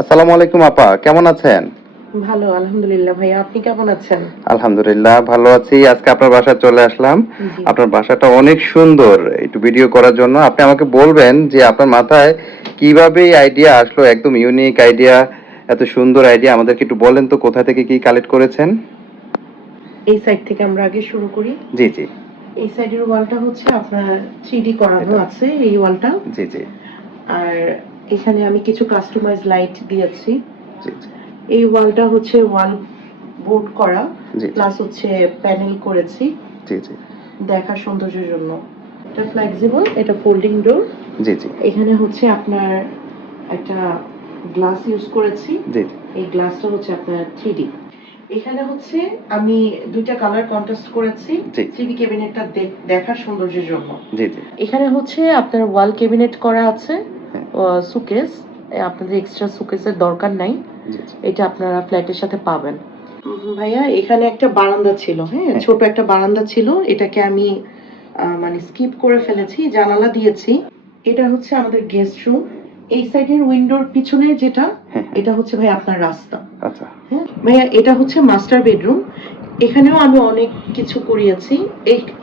আসসালামু আলাইকুম আপা, কেমন আছেন? ভালো, আলহামদুলিল্লাহ ভাইয়া। আপনি কেমন আছেন? আলহামদুলিল্লাহ ভালো আছি। আজকে আপনার বাসায় চলে আসলাম। জি। আপনার বাসাটা অনেক সুন্দর। একটু ভিডিও করার জন্য আপনি আমাকে বলবেন যে আপনার মাথায় কিভাবে এই আইডিয়া আসলো? একদম ইউনিক আইডিয়া, এত সুন্দর আইডিয়া আমাদেরকে একটু বলেন তো কোথা থেকে কি কালেক্ট করেছেন? এই সাইড থেকে আমরা আগে শুরু করি। জি, জি। এই সাইডের ওয়ালটা হচ্ছে আপনার 3D করানো এটা আছে এই ওয়ালটা। জি, জি। আর এখানে আমি কিছু কাস্টমাইজ লাইট দিয়েছি। জি, জি। এই ওয়ালটা হচ্ছে ওয়াল বোর্ড করা, জি, জি। প্লাস হচ্ছে প্যানেল করেছি জি, জি। দেখার সৌন্দর্যের জন্য। এটা ফ্লেক্সিবল, এটা ফোল্ডিং ডোর। জি, জি। এখানে হচ্ছে আপনার একটা গ্লাস ইউজ করেছি। জি, জি। এই গ্লাসটা হচ্ছে আপনার 3D। এখানে হচ্ছে আমি দুইটা কালার কন্ট্রাস্ট করেছি জি। 3D ক্যাবিনেটটা দেখার সৌন্দর্যের জন্য। জি, জি। এখানে হচ্ছে আপনার ওয়াল ক্যাবিনেট করা আছে, হ্যাঁ। সুকেস। আপনাদের এক্সট্রা সুকেসের দরকার নাই। জি, জি। এটা আপনারা ফ্ল্যাটের সাথে পাবেন। ভাইয়া এখানে একটা বারান্দা ছিল, হ্যাঁ? হ্যাঁ। ছোট একটা বারান্দা ছিল। এটাকে আমি মানে স্কিপ করে ফেলেছি, জানালা দিয়েছি। এটা হচ্ছে আমাদের গেস্ট রুম। এই সাইডের উইন্ডোর পিছনে যেটা, হ্যাঁ, হ্যাঁ। এটা হচ্ছে ভাই আপনার রাস্তা। আচ্ছা। হ্যাঁ? ভাইয়া এটা হচ্ছে মাস্টার বেডরুম। এখানেও আমি অনেক কিছু করিয়েছি।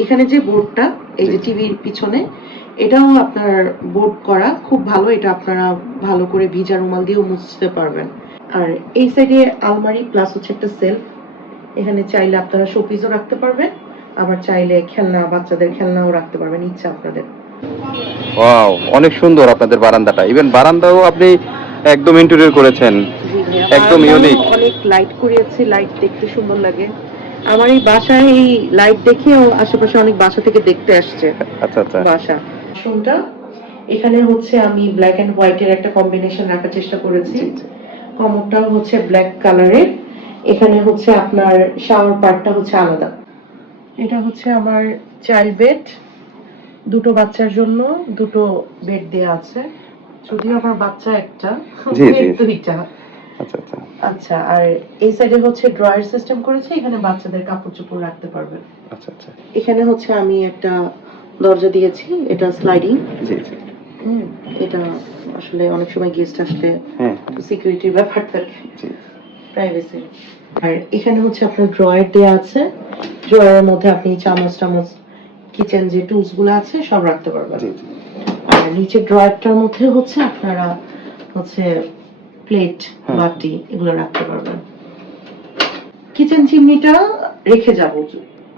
এখানে যে বোর্ডটা, এই যে জি, জি। টিভির পিছনে, এটাও আপনার বোর্ড করা খুব ভালো। এটা আপনারা ভালো করে ভিজা রুমাল দিয়েও মুছতে পারবেন। আর এই সাইডে আলমারি প্লাস হচ্ছে একটা সেলফ। এখানে চাইলে আপনারা শোপিসও রাখতে পারবেন, আবার চাইলে খেলনা, বাচ্চাদের খেলনাও রাখতে পারবেন, ইচ্ছা আপনাদের। ওয়াও! অনেক সুন্দর আপনাদের বারান্দাটা। ইভেন বারান্দাও আপনি একদম ইন্টেরিয়র করেছেন। জি ভাইয়া, একদম বারান্দাও ইউনিক। অনেক লাইট করিয়েছি, লাইট দেখতে সুন্দর লাগে। আমার এই বাসায় এই লাইট দেখেও আশেপাশে অনেক বাসা থেকে দেখতে আসছে আচ্ছা, আচ্ছা। বাসা। শুনটা এখানে হচ্ছে আমি ব্ল্যাক এন্ড হোয়াইটের একটা কম্বিনেশন রাখার চেষ্টা করেছি। জি, জি। কমোডটাও হচ্ছে ব্ল্যাক কালারের। এখানে হচ্ছে আপনার শাওয়ার পার্টটা হচ্ছে আলাদা। এটা হচ্ছে আমার চাইল্ড বেড। দুটো বাচ্চার জন্য দুটো বেড দেয়া আছে। যদিও আমার বাচ্চা একটা, জি, জি। বেড দুইটা। আচ্ছা, আচ্ছা। আচ্ছা, আর এই সাইডে হচ্ছে ড্রয়ার সিস্টেম করেছি, এখানে বাচ্চাদের কাপড়-চোপড় রাখতে পারবেন। আচ্ছা, আচ্ছা। এখানে হচ্ছে আমি একটা দরজা দিয়েছি, এটা স্লাইডিং। জি, জি। হুম, এটা আসলে অনেক সময় গেস্ট আসলে হ্যাঁ, সিকিউরিটির ব্যাপার থাকে, জি, প্রাইভেসি। আর এখানে হচ্ছে আপনার ড্রয়ার দেয়া আছে। ড্রয়ারের মধ্যে আপনি চামচ-টামচ, কিচেন যে টুলস গুলো আছে সব রাখতে পারবেন। জি, জি। আর নিচে ড্রয়ারটার মধ্যে হচ্ছে আপনারা হচ্ছে প্লেট, হ্যাঁ। বাটি এগুলো রাখতে পারবেন। কিচেন চিমনিটা রেখে যাব।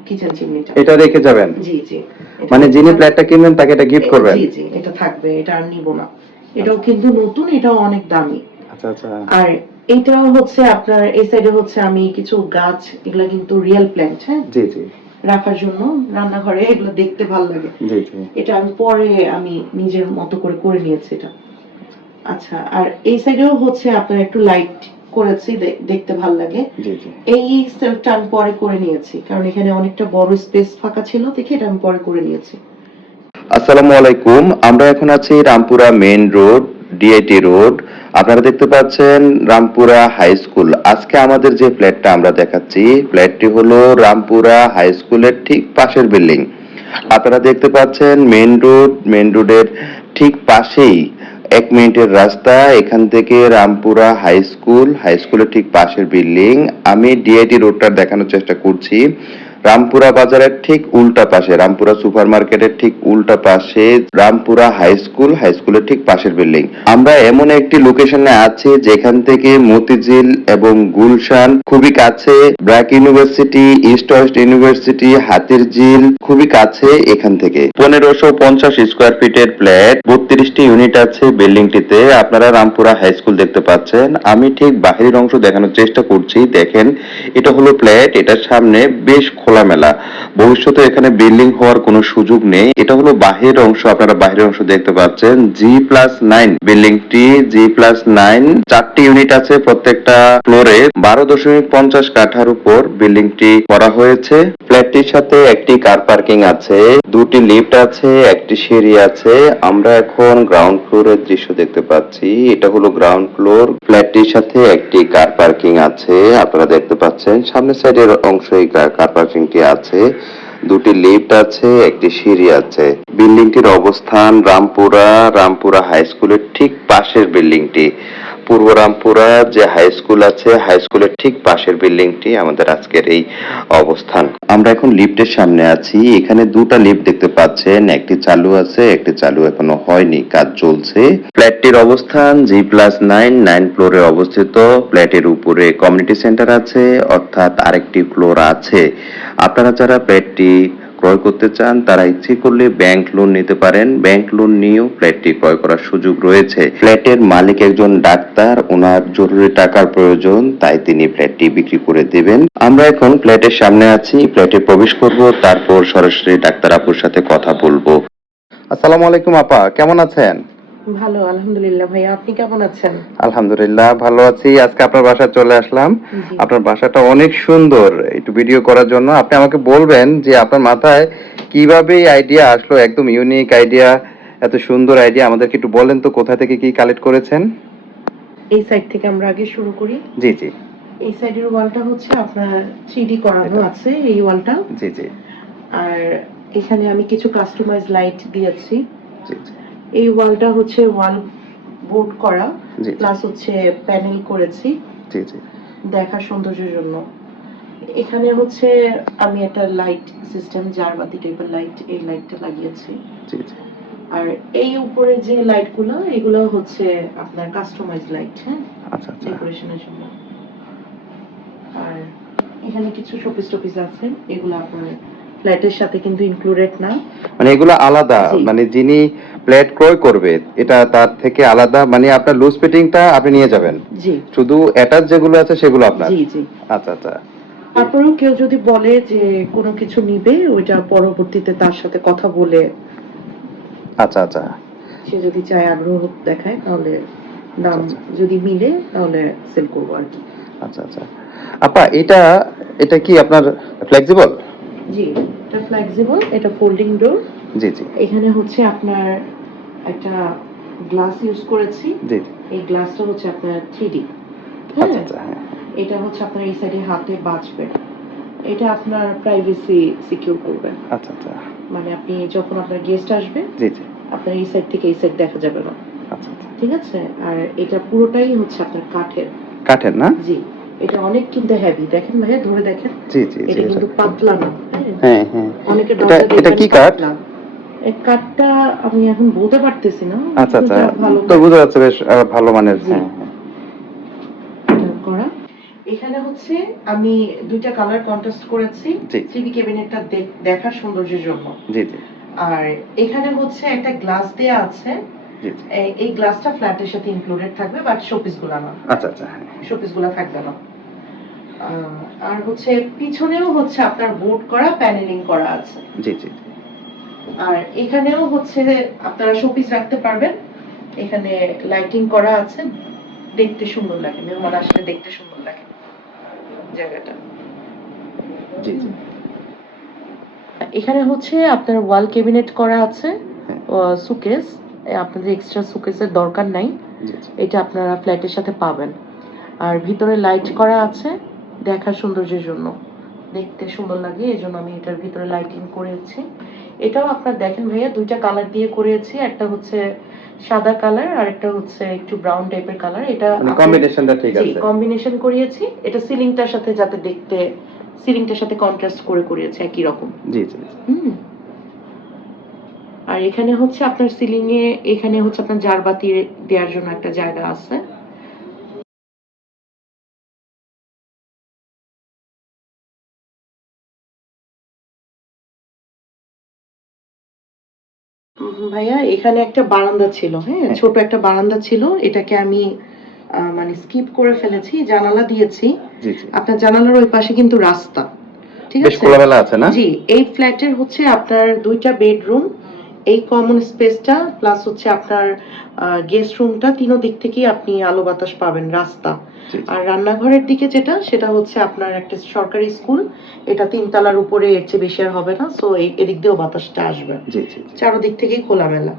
কিচেন চিমনিটা এটা রেখে যাবেন? জি, জি। মানে যিনি ফ্ল্যাটটা কিনবেন তাকে এটা গিফট করবেন? জি, জি, এটা থাকবে, এটা আর নিব না। এটাও কিন্তু নতুন, এটাও অনেক দামি। আচ্ছা, আচ্ছা। আর এটা হচ্ছে আপনার এই সাইডে হচ্ছে আমি কিছু গাছ, এগুলা কিন্তু রিয়েল প্ল্যান্ট, হ্যাঁ? জি, জি। রাখার জন্য রান্নাঘরে এগুলো দেখতে ভালো লাগে। জি, জি। এটা আমি পরে আমি নিজের মতো করে করে নিয়েছি এটা। আচ্ছা, আর এই সাইডেও হচ্ছে আপনার একটু লাইট করেছি, দেখতে ভালো লাগে। জি, জি। এই সেলফটা আমি পরে করে নিয়েছি, কারণ এখানে অনেকটা বড় স্পেস ফাঁকা ছিল দেখে এটা আমি পরে করে নিয়েছি। আসসালামু আলাইকুম। আমরা এখন আছি Rampura main road, DIT road. আপনারা দেখতে পাচ্ছেন রামপুরা হাই স্কুল। আজকে আমাদের যে ফ্ল্যাটটা আমরা দেখাচ্ছি, ফ্ল্যাটটি হলো রামপুরা হাই স্কুলের ঠিক পাশের বিল্ডিং। আপনারা দেখতে পাচ্ছেন মেইন রোড, মেইন রোডের ঠিক পাশেই 1 মিনিটের রাস্তা। এখান থেকে রামপুরা হাই স্কুল, হাই স্কুলের ঠিক পাশের বিল্ডিং। আমি ডিআইটি রোডটা দেখানোর চেষ্টা করছি। রামপুরা বাজারের ঠিক উল্টা পাশে, রামপুরা সুপার মার্কেটের ঠিক উল্টা পাশে রামপুরা হাই স্কুল, হাই স্কুলের ঠিক পাশের বিল্ডিং। আমরা এমন একটি লোকেশনে আছি যেখান থেকে মতিঝিল এবং গুলশান খুবই কাছে, BRAC university, east West university, Hatirjheel খুবই কাছে এখান থেকে। 1550 স্কোয়ার ফিটের ফ্ল্যাট, 32টি ইউনিট আছে বিল্ডিংটিতে। আপনারা রামপুরা হাই স্কুল দেখতে পাচ্ছেন। আমি ঠিক বাহিরের অংশ দেখানোর চেষ্টা করছি। দেখেন, এটা হলো ফ্ল্যাট, এটার সামনে বেশ খোলামেলা। ভবিষ্যতে এখানে বিল্ডিং হওয়ার কোনো সুযোগ নেই। এটা হলো বাহিরের অংশ, আপনারা বাহিরের অংশ দেখতে পাচ্ছেন। G+9 বিল্ডিংটি, G+9 4টি ইউনিট আছে প্রত্যেকটা ফ্লোরে। 12.50 কাঠার উপর বিল্ডিংটি করা হয়েছে। ফ্ল্যাটটির সাথে একটি কার পার্কিং আছে, দুটি লিফট আছে, একটি সিঁড়ি আছে। আমরা এখন গ্রাউন্ড ফ্লোরের দৃশ্য দেখতে পাচ্ছি। এটা হলো গ্রাউন্ড ফ্লোর। ফ্ল্যাটটির সাথে একটি কার পার্কিং আছে, আপনারা দেখতে পাচ্ছেন। সামনের সাইডের অংশই কার পার্কিংটি আছে। দুটি লিফট আছে, একটি সিঁড়ি আছে। বিল্ডিংটির অবস্থান রামপুরা হাই স্কুলের ঠিক পাশের বিল্ডিংটি। পূর্ব রামপুরা যে হাই স্কুল আছে, হাই স্কুলের ঠিক পাশের বিল্ডিংটি আমাদের আজকের এই অবস্থান। আমরা এখন লিফটের সামনে আছি। এখানে দুটা লিফট দেখতে পাচ্ছেন, একটি চালু আছে, একটি চালু এখনো হয়নি, কাজ চলছে। ফ্ল্যাটটির অবস্থান G+9 ফ্লোরে অবস্থিত। ফ্ল্যাটের উপরে কমিউনিটি সেন্টার আছে, অর্থাৎ আরেকটি ফ্লোর আছে। আপনারা যারা ফ্ল্যাটটি ক্রয় করতে চান তারা ইচ্ছে করলে ব্যাংক লোন নিতে পারেন। ব্যাংক লোন নিয়েও ফ্ল্যাটটি ক্রয় করার সুযোগ রয়েছে। ফ্ল্যাটের মালিক একজন ডাক্তার, ওনার জরুরি টাকার প্রয়োজন, তাই তিনি ফ্ল্যাটটি বিক্রি করে দেবেন। আমরা এখন ফ্ল্যাটের সামনে আছি, ফ্ল্যাটে প্রবেশ করব, তারপর সরাসরি ডাক্তার আপুর সাথে কথা বলবো। আসসালামু আলাইকুম আপা, কেমন আছেন? ভালো, আলহামদুলিল্লাহ ভাইয়া। আপনি কেমন আছেন? আলহামদুলিল্লাহ ভালো আছি। আজকে আপনার বাসায় চলে আসলাম। জি। আপনার বাসাটা অনেক সুন্দর। একটু ভিডিও করার জন্য আপনি আমাকে বলবেন যে আপনার মাথায় কিভাবে এই আইডিয়া আসলো, একদম ইউনিক আইডিয়া, এত সুন্দর আইডিয়া, আমাদেরকে একটু বলেন তো কোথা থেকে কি কালেক্ট করেছেন? এই সাইড থেকে আমরা আগে শুরু করি। জি জি এই সাইডের ওয়ালটা হচ্ছে আপনার 3D করানো আছে, এই ওয়ালটা। জি জি আর এখানে আমি কিছু কাস্টমাইজ লাইট দিয়েছি। জি জি এই ওয়ালটা হচ্ছে ওয়াল বোর্ড করা, জি প্লাস হচ্ছে প্যানেল করেছি জি জি দেখার সৌন্দর্যের জন্য। এখানে হচ্ছে আমি একটা লাইট সিস্টেম, জারবাতি টাইপের লাইট, এই লাইটটা লাগিয়েছি। জি জি আর এই উপরে যে লাইটগুলো, এগুলো হচ্ছে আপনার কাস্টমাইজ লাইট, হ্যাঁ, আচ্ছা আচ্ছা। ডেকোরেশনের জন্য। আর এখানে কিছু শোপিস টোপিস আছে, এগুলো আপনার ফ্ল্যাটের সাথে কিন্তু ইনক্লুডেড না। মানে এগুলো আলাদা, জি। মানে যিনি প্লেট ক্রয় করবে এটা তার থেকে আলাদা, মানে আপনার লুজ ফিটিংটা আপনি নিয়ে যাবেন, জি শুধু অ্যাটাচ যেগুলো আছে সেগুলো আপনার। জি জি। আচ্ছা আচ্ছা তারপরেও কেউ যদি বলে যে কোনো কিছু নিবে, ওইটা পরবর্তীতে তার সাথে কথা বলে আচ্ছা আচ্ছা সে যদি চায়, আগ্রহ দেখায়, তাহলে দাম আচ্ছা, যদি মিলে তাহলে সেল করবো আর কি। আচ্ছা আচ্ছা। আপা এটা এটা কি আপনার ফ্লেক্সিবল? জি, এটা ফ্লেক্সিবল, এটা ফোল্ডিং ডোর। জি জি এখানে হচ্ছে আপনার একটা গ্লাস ইউজ করেছি। জি। এই গ্লাসটা হচ্ছে আপনার 3D, আচ্ছা হ্যাঁ। আচ্ছা হ্যাঁ এটা হচ্ছে আপনার এই সাইডে হাতে বাজবে, এটা আপনার প্রাইভেসি সিকিউর করবে। আচ্ছা আচ্ছা মানে আপনি যখন আপনার গেস্ট আসবে, জি জি আপনার এই সাইড থেকে এই সাইড দেখা যাবে না, আচ্ছা আচ্ছা। ঠিক আছে। আর এটা পুরোটাই হচ্ছে আপনার কাঠের। কাঠের না? জি, এটা অনেক কিন্তু হেভি, দেখেন ভাইয়া, ধরে দেখেন। জি জি জি এটা কিন্তু পাতলা না, হ্যাঁ। হ্যাঁ হ্যাঁ। অনেকে এটা দরজা এটা দেখবেন কি কাঠ? পাতলা। এই কাঠটা আমি এখন বলতে পারতেছি না, আচ্ছা আচ্ছা, এটা ভালো তো বোঝা যাচ্ছে বেশ ভালো মানের। জি। হ্যাঁ হ্যাঁ এটা করা। এখানে হচ্ছে আমি দুইটা কালার কন্ট্রাস্ট করেছি জি। টিভি ক্যাবিনেটটা দেখার সৌন্দর্যের জন্য। জি জি আর এখানে হচ্ছে একটা গ্লাস দেয়া আছে, জি জি। এই গ্লাসটা ফ্ল্যাটের সাথে ইনক্লুডেড থাকবে, বাট শোপিস গুলা না, আচ্ছা আচ্ছা হ্যাঁ শোপিস গুলা থাকবে না। আর হচ্ছে পিছনেও হচ্ছে আপনার বোর্ড করা, প্যানেলিং করা আছে। জি জি আর এখানেও হচ্ছে আপনারা শোপিস রাখতে পারবেন। এখানে লাইটিং করা আছে, দেখতে সুন্দর লাগে, মেহমান আসলে দেখতে সুন্দর লাগে জায়গাটা। জি জি এখানে হচ্ছে আপনার ওয়াল ক্যাবিনেট করা আছে, হ্যাঁ সুকেস। আপনাদের এক্সট্রা সুকেসের দরকার নাই, জি জি এটা আপনারা ফ্ল্যাটের সাথে পাবেন। আর ভিতরে লাইট করা আছে দেখার সৌন্দর্যের জন্য, দেখতে সুন্দর লাগে, এই জন্য আমি এটার ভিতরে লাইটিং করেছি। এটাও আপনার দেখেন ভাইয়া, দুইটা কালার দিয়ে করেছি, একটা হচ্ছে সাদা কালার আর একটা হচ্ছে একটু ব্রাউন টাইপের কালার। এটা মানে কম্বিনেশনটা ঠিক জি আছে। কম্বিনেশন করিয়েছি, এটা সিলিংটার সাথে যাতে দেখতে, সিলিংটার সাথে কন্ট্রাস্ট করে করিয়েছি একই রকম। জি জি জি। হুম। আর এখানে হচ্ছে আপনার সিলিং এ, এখানে হচ্ছে আপনার জারবাতি দেওয়ার জন্য একটা জায়গা আছে। ভাইয়া এখানে একটা বারান্দা ছিল, হ্যাঁ, হ্যাঁ। ছোট একটা বারান্দা ছিল, এটাকে আমি মানে স্কিপ করে ফেলেছি, জানালা দিয়েছি। জি জি। আপনার জানালার ওই পাশে কিন্তু রাস্তা, ঠিক বেশ আছে। খোলামেলা আছে না? জি, এই ফ্ল্যাটের হচ্ছে আপনার দুইটা বেডরুম, এই কমন স্পেসটা প্লাস হচ্ছে আপনার গেস্ট রুমটা, তিনো দিক থেকেই আপনি আলো বাতাস পাবেন, রাস্তা। জি জি আর রান্নাঘরের দিকে যেটা, সেটা হচ্ছে আপনার একটা সরকারি স্কুল, এটা 3 তলার উপরে, এর চেয়ে বেশি আর হবে না, সো এদিক দিয়েও বাতাসটা আসবে, জি জি জি। চারোদিক থেকেই খোলামেলা।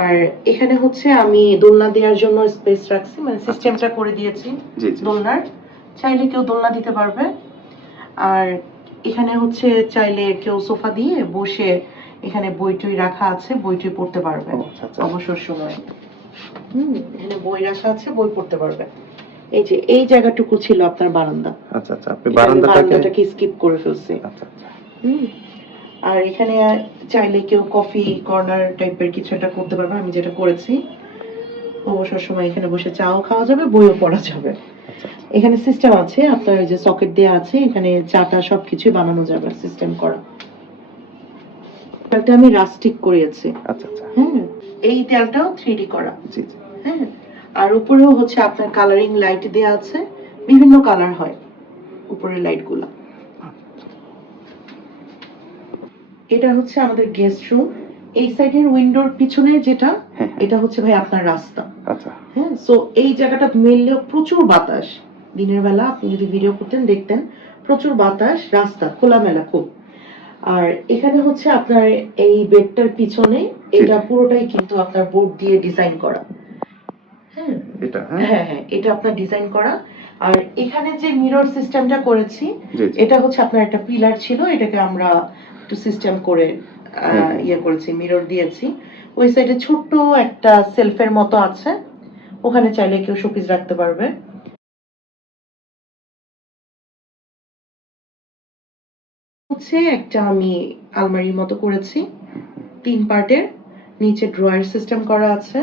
আর এখানে হচ্ছে আমি দোলনা দেওয়ার জন্য স্পেস রাখছি, মানে সিস্টেমটা করে দিয়েছি জি জি। দোলনার, চাইলে কেউ দোলনা দিতে পারবে। আর এখানে হচ্ছে চাইলে কেউ সোফা দিয়ে বসে, এখানে বই টই রাখা আছে, বই টই পড়তে পারবে ও, আচ্ছা আচ্ছা। অবসর সময়। এখানে বই রাখা আছে, বই পড়তে পারবেন। এই যে এই জায়গাটুকু ছিল আপনার বারান্দা। আচ্ছা আচ্ছা, আপনি এটা আমি বারান্দাটাকে বারান্দাটাকে স্কিপ করে ফেলছি। আচ্ছা আচ্ছা হুম আর এখানে চাইলে কেউ কফি কর্নার টাইপের কিছু একটা করতে পারবে, আমি যেটা করেছি। অবসর সময় এখানে বসে চাও খাওয়া যাবে, বইও পড়া যাবে। আচ্ছা আচ্ছা এখানে সিস্টেম আছে আপনার, ওই যে সকেট দেওয়া আছে, এখানে চাটা সবকিছুই বানানো যাবে সিস্টেম করা। এটা আমি রাস্টিক করিয়েছি। আচ্ছা আচ্ছা, হ্যাঁ, এই দেয়ালটাও 3D করা। জি জি, হ্যাঁ, আর উপরেও হচ্ছে আপনার কালারিং লাইট দেওয়া আছে, বিভিন্ন কালার হয় উপরের লাইটগুলো। এটা হচ্ছে আমাদের গেস্ট রুম। এই সাইডের উইন্ডোর পিছনে যেটা, হ্যাঁ, হ্যাঁ। এটা হচ্ছে ভাই আপনার রাস্তা। আচ্ছা হ্যাঁ, সো এই জায়গাটা মেললে প্রচুর বাতাস। দিনের বেলা আপনি যদি ভিডিও করতেন দেখতেন প্রচুর বাতাস, রাস্তা খোলামেলা খুব। আর এখানে হচ্ছে আপনার এই বেডটার পিছনে এটা পুরোটাই কিন্তু আপনার বোর্ড দিয়ে ডিজাইন করা। হ্যাঁ, এটা হ্যাঁ হ্যাঁ, এটা আপনার ডিজাইন করা। আর এখানে যে মিরর সিস্টেমটা করেছি, জি জি, এটা হচ্ছে আপনার একটা পিলার ছিল, এটাকে আমরা একটু সিস্টেম করে ইয়ে করেছি, মিরর দিয়েছি। ওই সাইডে ছোট্ট একটা সেলফের মতো আছে, ওখানে চাইলে কেউ শোপিস রাখতে পারবে। হচ্ছে একটা আমি আলমারির মতো করেছি 3 পার্টের, নিচে ড্রয়ার সিস্টেম করা আছে।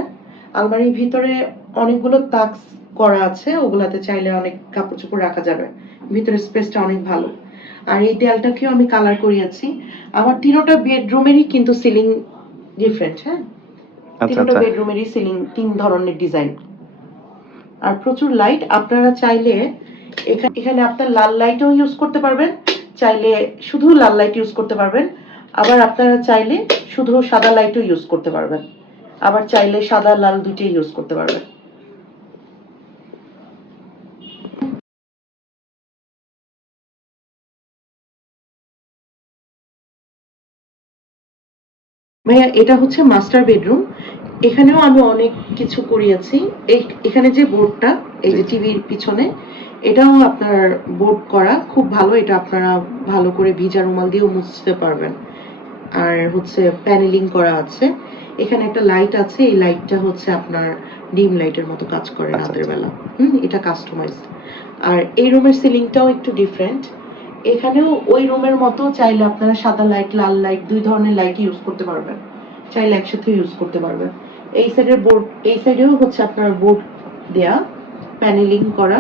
আলমারির ভিতরে অনেকগুলো তাক করা আছে, ওগুলাতে চাইলে অনেক কাপড় চোপড় রাখা যাবে, ভিতরে স্পেসটা অনেক ভালো। আর এই দেয়ালটাকেও আমি কালার করিয়েছি। আমার তিনোটা বেডরুমেরই কিন্তু সিলিং ডিফারেন্ট। হ্যাঁ, আচ্ছা তিনোটা আচ্ছা, বেডরুমেরই সিলিং 3 ধরনের ডিজাইন। আর প্রচুর লাইট, আপনারা চাইলে এখানে আপনার লাল লাইটও ইউজ করতে পারবেন, চাইলে শুধু লাল লাইট ইউজ করতে পারবেন। আবার আপনারা চাইলে শুধু সাদা লাইটও ইউজ করতে পারবেন, আবার চাইলে সাদা লাল দুটোই ইউজ করতে পারবেন। ভাইয়া এটা হচ্ছে মাস্টার বেডরুম। এখানেও আমি অনেক কিছু করিয়েছি। এখানে যে বোর্ডটা, এই যে টিভির পিছনে, এটাও আপনার বোর্ড করা খুব ভালো, এটা আপনারা ভালো করে ভিজা রুমাল দিয়েও মুছতে পারবেন। আর হচ্ছে প্যানেলিং করা আছে। এখানে একটা লাইট আছে, এই লাইটটা হচ্ছে আপনার ডিম লাইটের মতো কাজ করে আচ্ছা, রাতের আচ্ছা। বেলা। এটা কাস্টমাইজ। আর এই রুমের সিলিংটাও একটু ডিফারেন্ট। এখানেও ওই রুমের মতো চাইলে আপনারা সাদা লাইট লাল লাইট দুই ধরনের লাইট ইউজ করতে পারবেন, চাইলে একসাথে ইউজ করতে পারবেন। এই সাইডের বোর্ড, এই সাইডেও হচ্ছে আপনার বোর্ড দেয়া, প্যানেলিং করা।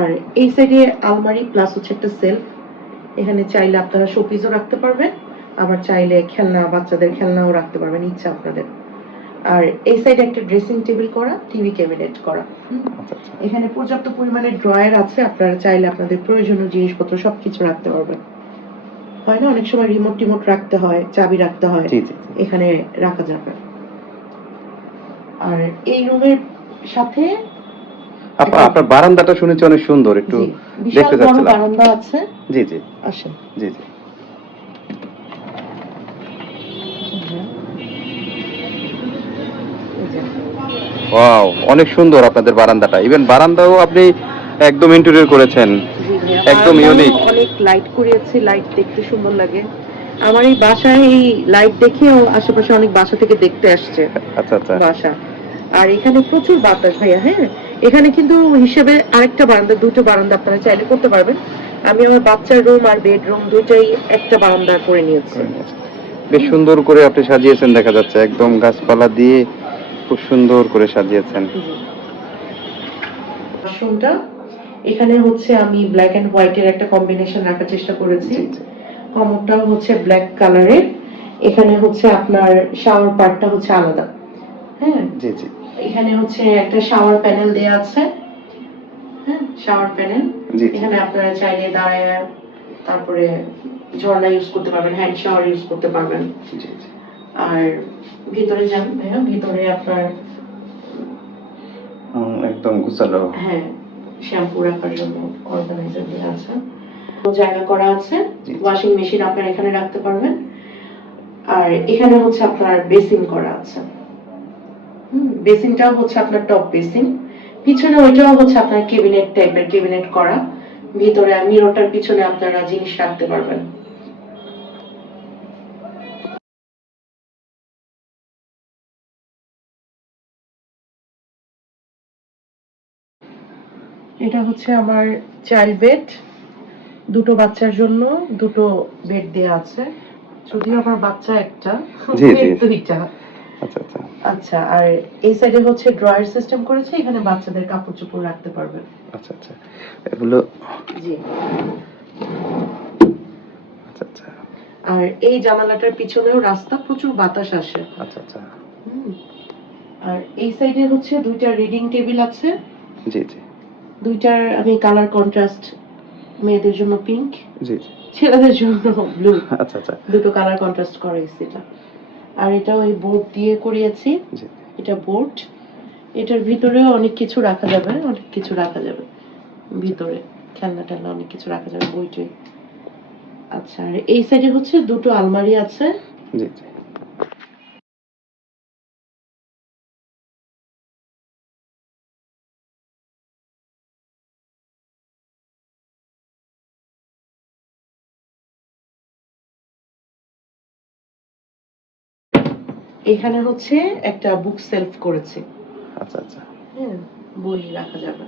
আর এই সাইডে আলমারি প্লাস হচ্ছে একটা সেলফ, এখানে চাইলে আপনারা শোপিসও রাখতে পারবেন, আবার চাইলে খেলনা, বাচ্চাদের খেলনাও রাখতে পারবেন, ইচ্ছা আপনাদের। আর এই সাইডে একটা ড্রেসিং টেবিল করা, টিভি ক্যাবিনেট করা। আচ্ছা আচ্ছা, এখানে পর্যাপ্ত পরিমাণে ড্রয়ার আছে, আপনারা চাইলে আপনাদের প্রয়োজনীয় জিনিসপত্র সবকিছু রাখতে পারবেন। হয় না অনেক সময় রিমোট টিমোট রাখতে হয়, চাবি রাখতে হয়, জি জি, এখানে রাখা যাবে। আর এই রুমের সাথে আপনার বারান্দাটা শুনেছি অনেক সুন্দর, একটু জি বিশাল দেখতে বড় চাচ্ছিলাম। বারান্দা আছে। জি জি, আসেন। জি জি, এই যে। ওয়াও, অনেক সুন্দর আপনাদের বারান্দাটা। ইভেন বারান্দাও আপনি একদম ইন্টেরিয়র করেছেন, জি ভাইয়া, একদম বারান্দাও ইউনিক। অনেক লাইট করিয়েছি, লাইট দেখতে সুন্দর লাগে। আমার এই বাসায় এই লাইট দেখেও আশেপাশে অনেক বাসা থেকে দেখতে আসছে আচ্ছা আচ্ছা, বাসা। আর এখানে প্রচুর বাতাস ভাইয়া। হ্যাঁ, এখানে কিন্তু হিসেবে আরেকটা বারান্দা, দুটো বারান্দা আপনারা চাইলে করতে পারবেন। আমি আমার বাচ্চার রুম আর বেডরুম দুটোই একটা বারান্দা করে নিয়েছি। বেশ সুন্দর করে আপনি সাজিয়েছেন, দেখা যাচ্ছে একদম গাছপালা দিয়ে খুব সুন্দর করে সাজিয়েছেন। বাথরুমটা, এখানে হচ্ছে আমি ব্ল্যাক এন্ড হোয়াইটের একটা কম্বিনেশন রাখার চেষ্টা করেছি। জি, জি। কমোডটাও হচ্ছে ব্ল্যাক কালারের। এখানে হচ্ছে আপনার শাওয়ার পার্টটা হচ্ছে আলাদা। হ্যাঁ, জি জি, এখানে হচ্ছে একটা শাওয়ার প্যানেল দেয়া আছে। হ্যাঁ, শাওয়ার প্যানেল। জি জি, এখানে আপনারা চাইলে দাঁড়ায় তারপরে ঝর্ণা ইউজ করতে পারবেন, হ্যান্ড শাওয়ার ইউজ করতে পারবেন। জি জি। আর ভিতরে যান ভাইয়া, ভিতরে আপনার একদম গোছালো। হ্যাঁ শ্যাম্পু রাখার জন্য অর্গানাইজার দেওয়া আছে, জায়গা করা আছে। জি, জি। ওয়াশিং মেশিন আপনারা এখানে রাখতে পারবেন। আর এখানে হচ্ছে আপনার বেসিন করা আছে। বেসিনটাও হচ্ছে আপনার টপ বেসিন। পিছনে ওইটাও হচ্ছে আপনার ক্যাবিনেট টাইপের ক্যাবিনেট করা। ভিতরে মিররটার পিছনে আপনারা জিনিস রাখতে পারবেন। এটা হচ্ছে আমার চাইল্ড বেড, দুটো বাচ্চার জন্য দুটো বেড দেয়া আছে, যদিও আমার বাচ্চা একটা, জি, জি। বেড দুইটা। আচ্ছা, আচ্ছা। আচ্ছা, আর এই সাইডে হচ্ছে ড্রয়ার সিস্টেম করেছে, এখানে বাচ্চাদের কাপড় চোপড় রাখতে পারবেন। আচ্ছা, আচ্ছা। এগুলো জি। আচ্ছা, আচ্ছা। আর এই জানালাটার পিছনেও রাস্তা, প্রচুর বাতাস আসে। আচ্ছা, আচ্ছা। হুম। আর এই সাইডে হচ্ছে দুইটা রিডিং টেবিল আছে, জি, জি। দুইটার আমি কালার কন্ট্রাস্ট, মেয়েদের জন্য পিঙ্ক, জি, জি। ছেলেদের জন্য ব্লু, আচ্ছা, আচ্ছা। দুটো কালার কন্ট্রাস্ট করাইছি এটা। আর এটা ওই বোর্ড দিয়ে করিয়েছি, জি। এটা বোর্ড। এটার ভিতরেও অনেক কিছু রাখা যাবে, অনেক কিছু রাখা যাবে ভিতরে, খেলনা টেলনা অনেক কিছু রাখা যাবে, বই টই। আচ্ছা, আর এই সাইডে হচ্ছে দুটো আলমারি আছে। জি, জি। এখানে হচ্ছে একটা বুক সেলফ করেছি। আচ্ছা, আচ্ছা। হ্যাঁ, বই রাখা যাবে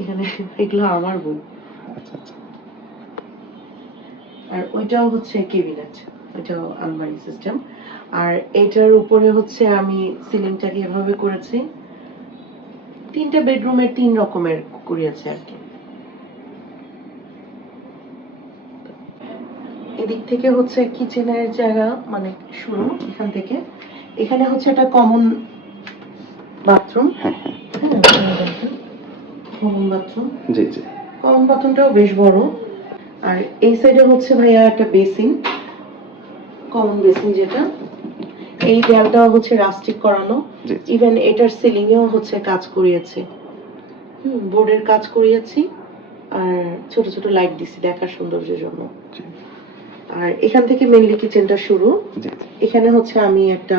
এখানে, এগুলো আমার বই। আচ্ছা, আচ্ছা। আর ওইটাও হচ্ছে কেবিনেট, ওইটাও আলমারি সিস্টেম। আর এটার উপরে হচ্ছে আমি সিলিংটাকে এভাবে করেছি, তিনটা বেডরুমের তিন রকমের করিয়েছি আর কি। এদিক থেকে হচ্ছে কিচেনের জায়গা, মানে শুরু এখান থেকে। এখানে হচ্ছে একটা কমন বাথরুম। হ্যাঁ, হ্যাঁ। কমন বাথরুম, জি, জি। কমন বাথরুমটাও বেশ বড়। আর এই সাইডে হচ্ছে ভাইয়া একটা বেসিন, কমন বেসিন যেটা। এই দেয়ালটাও হচ্ছে রাস্টিক করানো, জি, জি। ইভেন এটার সিলিং এও হচ্ছে কাজ করিয়েছে, বোর্ডের কাজ করিয়েছি। আর ছোট ছোট লাইট দিছি দেখার সৌন্দর্যের জন্য। জি। আর এখান থেকে মেইনলি কিচেনটা শুরু। জি, জি। এখানে হচ্ছে আমি একটা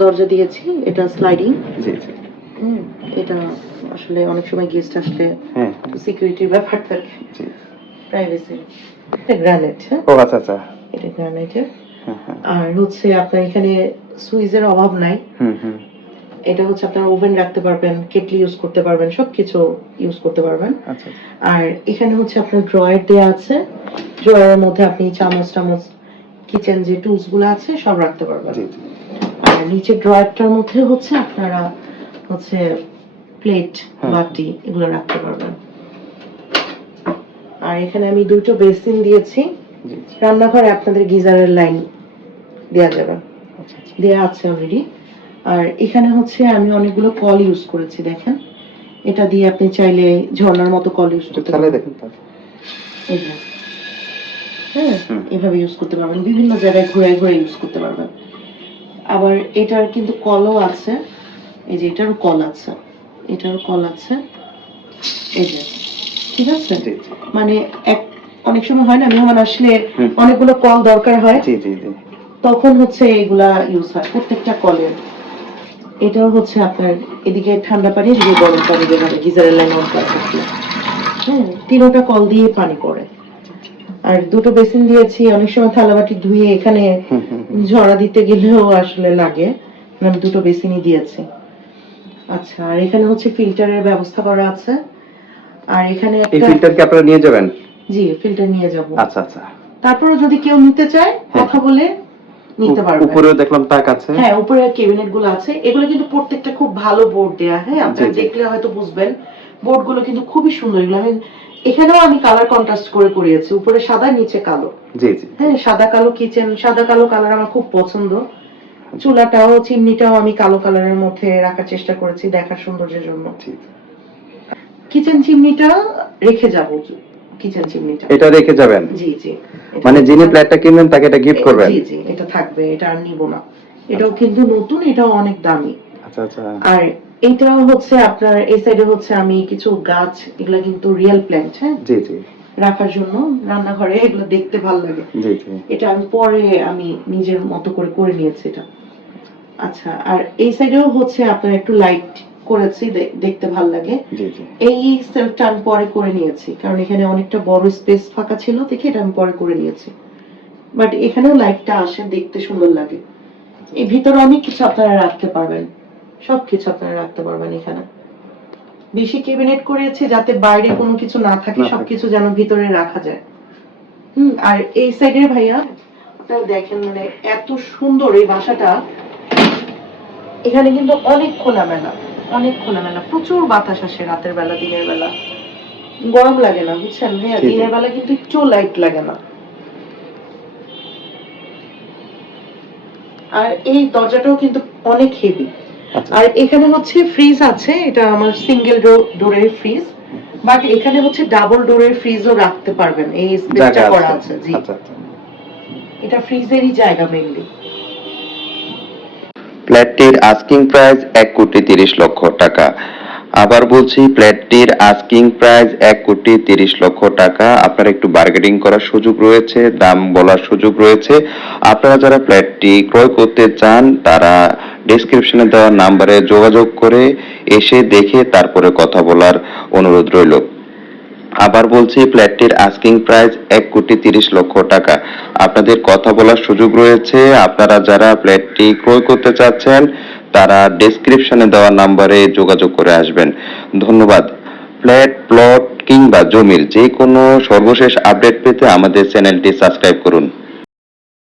দরজা দিয়েছি, এটা স্লাইডিং। জি, জি। এটা আসলে অনেক সময় গেস্ট আসলে হ্যাঁ। সিকিউরিটির ব্যাপার থাকে, জি। প্রাইভেসি। এটা গ্রানাইট, হ্যাঁ, ও আচ্ছা, আচ্ছা। এটা গ্রানাইটের। হ্যাঁ, হ্যাঁ। আর হচ্ছে আপনার এখানে সুইচের অভাব নাই। হুম, হুম। এটা হচ্ছে আপনার ওভেন রাখতে পারবেন, কেটলি ইউজ করতে পারবেন, সবকিছু ইউজ করতে পারবেন। আচ্ছা, আচ্ছা। আর এখানে হচ্ছে আপনার ড্রয়ার দেয়া আছে, ড্রয়ারের মধ্যে আপনি চামচ টামচ, কিচেন যে টুলস গুলো আছে সব রাখতে পারবেন। জি, জি। আর নিচে ড্রয়ারটার মধ্যে হচ্ছে আপনারা হচ্ছে প্লেট, হ্যাঁ। বাটি এগুলো রাখতে পারবেন। আর এখানে আমি দুটো বেসিন দিয়েছি। জি, জি। রান্নাঘরে আপনাদের গিজারের লাইন দেয়া যাবে, আচ্ছা, আচ্ছা। দেয়া আছে অলরেডি। আর এখানে হচ্ছে আমি অনেকগুলো কল ইউজ করেছি, দেখেন। এটা দিয়ে আপনি চাইলে ঝর্ণার মতো কল ইউজ একটু করতে চালিয়ে পারবেন। দেখুন তো। এই যে, হ্যাঁ, হুম। এভাবে ইউজ করতে পারবেন, বিভিন্ন জায়গায় ঘুরে ঘুরে ইউজ করতে পারবেন। আবার এটার কিন্তু কলও আছে, এই যে এটারও কল আছে, এটারও কল আছে, এই যে, ঠিক আছে। জি, জি। মানে এক, অনেক সময় হয় না মেহমান আসলে হুম। অনেকগুলো কল দরকার হয়, জি, জি, জি। তখন হচ্ছে এগুলা ইউজ হয় প্রত্যেকটা কলের। এটাও হচ্ছে আপনার এদিকে ঠান্ডা পানি, এদিকে গরম পানি বের হবে গিজারের লাইন অন করা থাকলে। হ্যাঁ, তিনটা কল দিয়ে পানি পড়ে। আর দুটো বেসিন দিয়েছি, অনেক সময় থালাবাটি ধুয়ে এখানে হুম, হুম, হুম। ঝরা দিতে গেলেও আসলে লাগে, আমি দুটো বেসিনই দিয়েছি। আচ্ছা, আর এখানে হচ্ছে ফিল্টারের ব্যবস্থা করা আছে। আর এখানে এই একটা, ফিল্টার কি আপনারা নিয়ে যাবেন? জি, ফিল্টার নিয়ে যাব। আচ্ছা, আচ্ছা। তারপরে যদি কেউ নিতে চায় কথা বলে নিতে পারবে। উপরেও দেখলাম তাক আছে। হ্যাঁ, উপরে ক্যাবিনেট গুলো আছে, এগুলো কিন্তু প্রত্যেকটা খুব ভালো বোর্ড দেয়া, হ্যাঁ, আপনারা জি, জি। দেখলে হয়তো বুঝবেন। বোর্ড গুলো কিন্তু খুবই সুন্দর, এগুলো আমি এখানেও আমি কালার কন্ট্রাস্ট করে করিয়েছি, উপরে সাদা নিচে কালো। জি, জি। হ্যাঁ, সাদা কালো কিচেন, সাদা কালো কালার আমার খুব পছন্দ। চুলাটাও চিমনিটাও আমি কালো কালারের মধ্যে রাখার চেষ্টা করেছি দেখার সৌন্দর্যের জন্য। জি। কিচেন চিমনিটা রেখে যাব, কিচেন চিমনিটা এটা রেখে যাবেন? জি, জি। এটা মানে যিনি রেখে ফ্ল্যাটটা কিনবেন তাকে এটা গিফট করবেন? জি, জি, এটা থাকবে, এটা আর নিব না। এটাও কিন্তু নতুন, এটাও অনেক দামি। আচ্ছা, আচ্ছা। আর এটা হচ্ছে আপনার এই সাইডে হচ্ছে আমি কিছু গাছ, এগুলা কিন্তু রিয়েল প্ল্যান্ট, হ্যাঁ, জি, জি। রাখার জন্য রান্নাঘরে, এগুলো দেখতে ভালো লাগে। জি, জি। এটা আমি পরে আমি নিজের মতো করে করে নিয়েছি এটা। আচ্ছা, আর এই সাইডেও হচ্ছে আপনার একটু লাইট করেছি, দেখতে ভালো লাগে। জি, জি। এই সেলফটা আমি পরে করে নিয়েছি, কারণ এখানে অনেকটা বড় স্পেস ফাঁকা ছিল দেখে এটা আমি পরে করে নিয়েছি। বাট এখানেও লাইটটা আসে, দেখতে সুন্দর লাগে। এই ভিতরে অনেক কিছু আপনারা রাখতে পারবেন, সবকিছু আপনারা রাখতে পারবেন এখানে। বেশি ক্যাবিনেট করেছে যাতে বাইরে কোনো কিছু না থাকে, না থাকে। সবকিছু যেন ভিতরে রাখা যায়। আর এই সাইডে ভাইয়া আপনারা দেখেন মানে এত সুন্দর এই বাসাটা, এখানে কিন্তু অনেক খোলামেলা, প্রচুর বাতাস আসে রাতের বেলা, দিনের বেলা গরম লাগে না, বুঝছেন ভাইয়া? জি, জি। দিনের বেলা কিন্তু একটু লাইট লাগে না। আর এই দরজাটাও কিন্তু অনেক হেভি। আচ্ছা। আর এখানে হচ্ছে ফ্রিজ আছে, এটা আমার সিঙ্গেল ডোরের ফ্রিজ, বাট এখানে হচ্ছে ডাবল ডোরের ফ্রিজও রাখতে পারবেন, এই স্পেসটা জায়গা করা আছে। আছে। জি, আচ্ছা আচ্ছা। এটা ফ্রিজেরই জায়গা মেইনলি। ফ্ল্যাটটির আস্কিং প্রাইস 1,30,00,000 টাকা। আবার বলছি, ফ্ল্যাটটির আস্কিং প্রাইস 1,30,00,000 টাকা। আপনারা একটু বার্গেনিং করার সুযোগ রয়েছে, দাম বলার সুযোগ রয়েছে। আপনারা যারা ফ্ল্যাটটি ক্রয় করতে চান তারা ডেসক্রিপশনে দেওয়া নাম্বারে যোগাযোগ করে এসে দেখে তারপরে কথা বলার অনুরোধ রইল। আবার বলছি, ফ্ল্যাটটির আস্কিং প্রাইস 1,30,00,000 টাকা। আপনাদের কথা বলার সুযোগ রয়েছে। আপনারা যারা ফ্ল্যাটটি ক্রয় করতে চাচ্ছেন তারা ডেসক্রিপশনে দেওয়া নাম্বারে যোগাযোগ করে আসবেন। ধন্যবাদ। ফ্ল্যাট, প্লট কিংবা জমির যে কোনো সর্বশেষ আপডেট পেতে আমাদের চ্যানেলটি সাবস্ক্রাইব করুন।